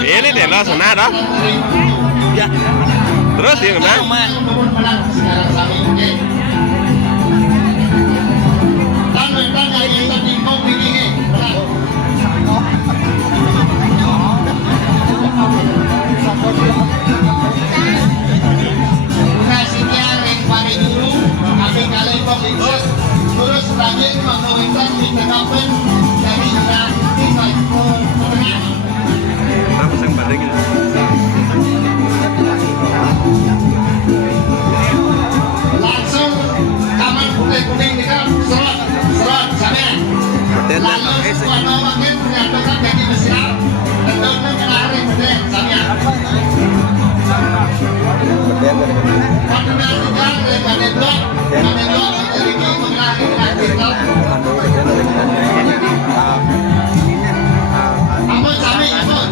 Ini deh lo sana dah. Ya. Terus yang mana? Terus rajin mengomentari di tengah dari nanti tengah. Apa yang banding? Langsung kamar kuning ini kan serot sana. Lalu warna wakil menyatukan jadi mesra. Tentu menarik betul sana. Koordinasikan dengan blok dari mengenai kita. Amun kami amun.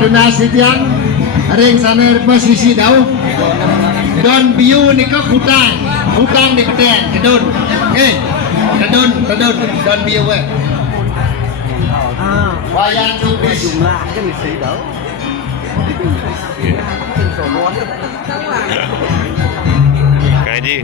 Penasihan ring sana posisi tahu don biu ni kau hutang di keten kedun don biu wayang tubis jumlah cái lịch sử đó Cái gì?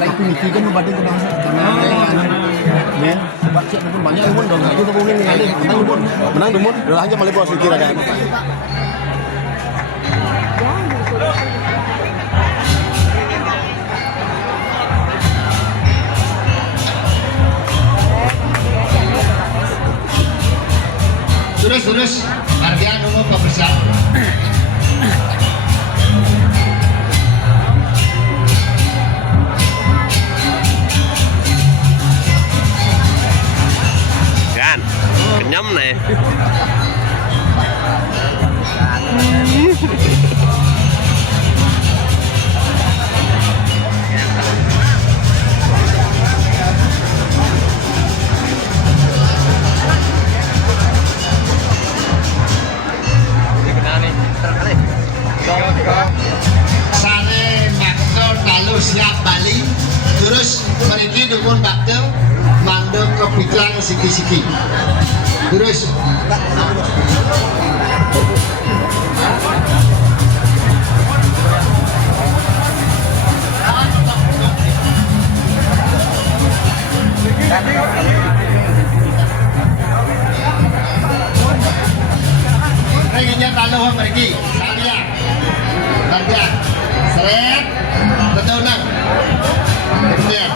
Đánh cùng thì kan badan ke bangsa. Ya, sebab siap pun banyak pun dong. Itu tu mungkin mengalir menang dumut. Dah aja malah bos kira kan. Terus, Artian umum pemeriksaan. siki-siki. Terus Reginya taluhan pergi. Santia. Seret. Betul nak. Betul.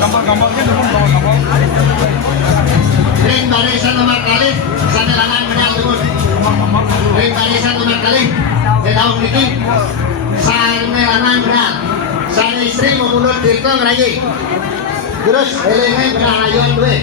Gambar-gambarnya dulu gambar-gambar. Ring barisan nomor kali. Sana lanang menang dulu. Ring barisan nomor kali. Di daun ini. Sana lanang menang. Sana istri memulut dirkong lagi. Terus elengnya menang ayun dua.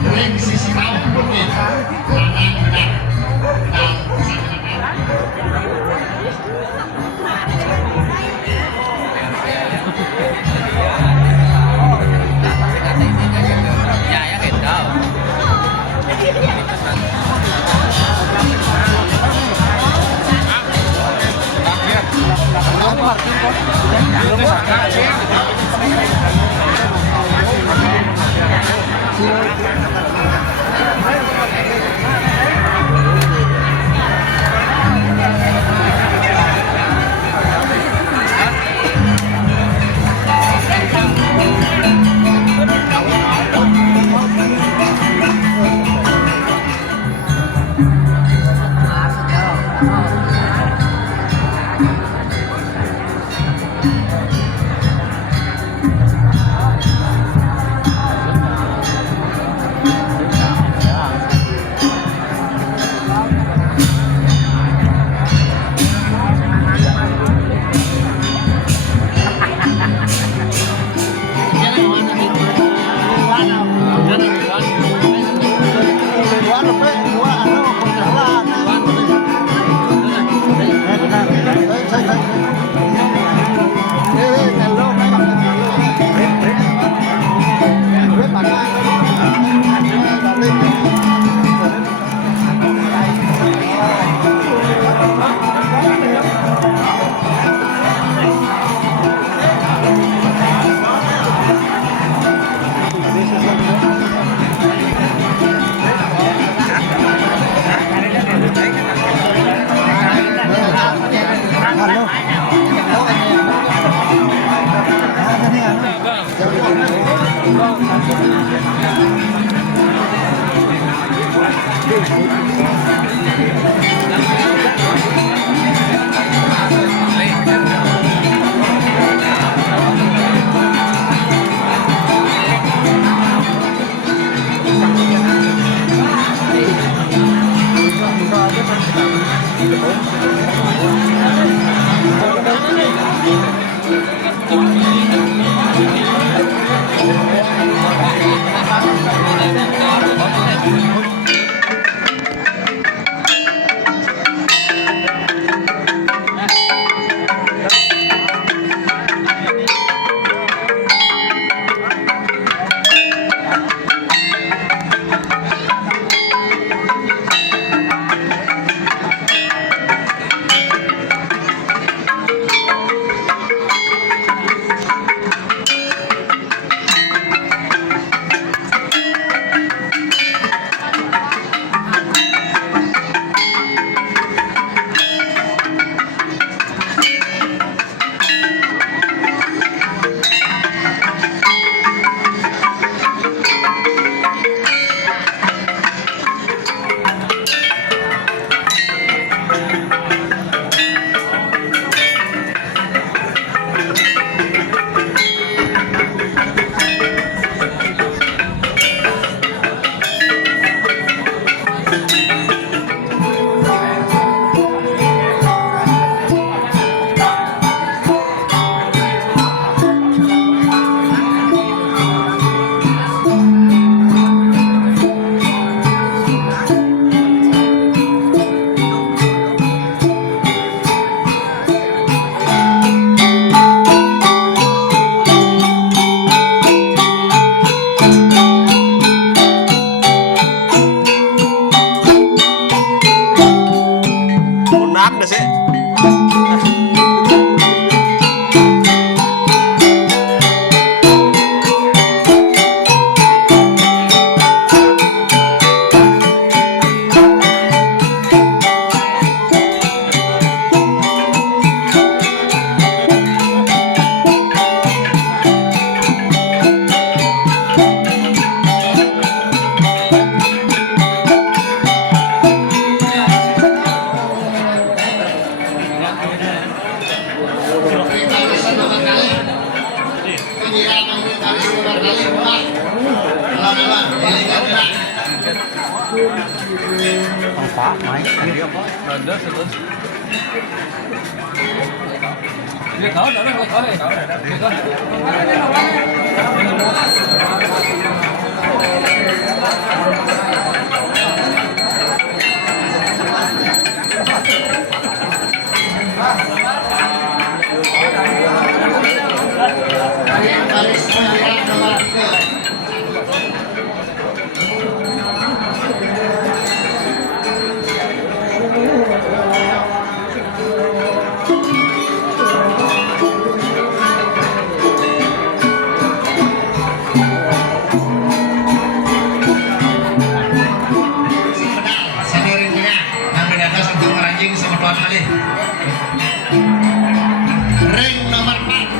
Ring sisi bawah mungkin lanang menang dan Munam na sih. Barisan nomor kali. Penyiraman barisan nomor kali. Lawan-lawan. Balikan gerak. Pak, main. Ada terus. Dia tahu dah nak kau ni. Baris penyerang nomor 3. Ring nomor 4.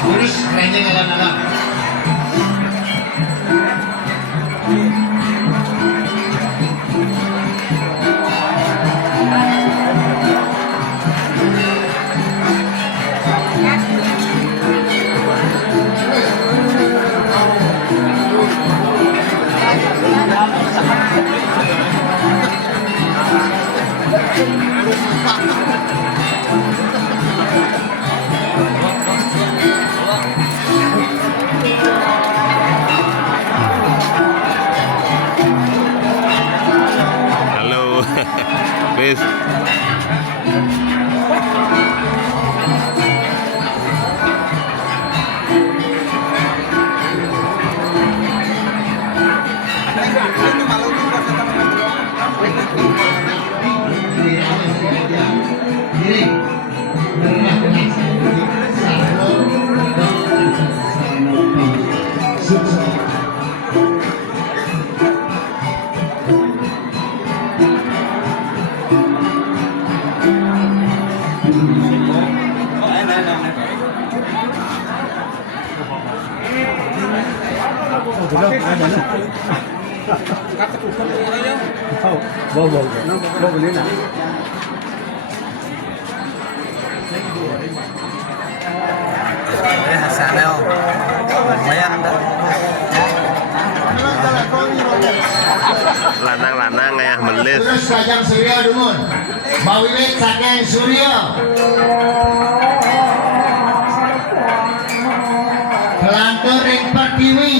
Terus ranking alam-alam. Halo. Bis. Bawa beli nak. Sana oh. Lumayan dah. Lanang-lanang ya melis. Terus Kajang Surya Dumun. Bawiwit saking Surya. Kelantur ring Pertiwi.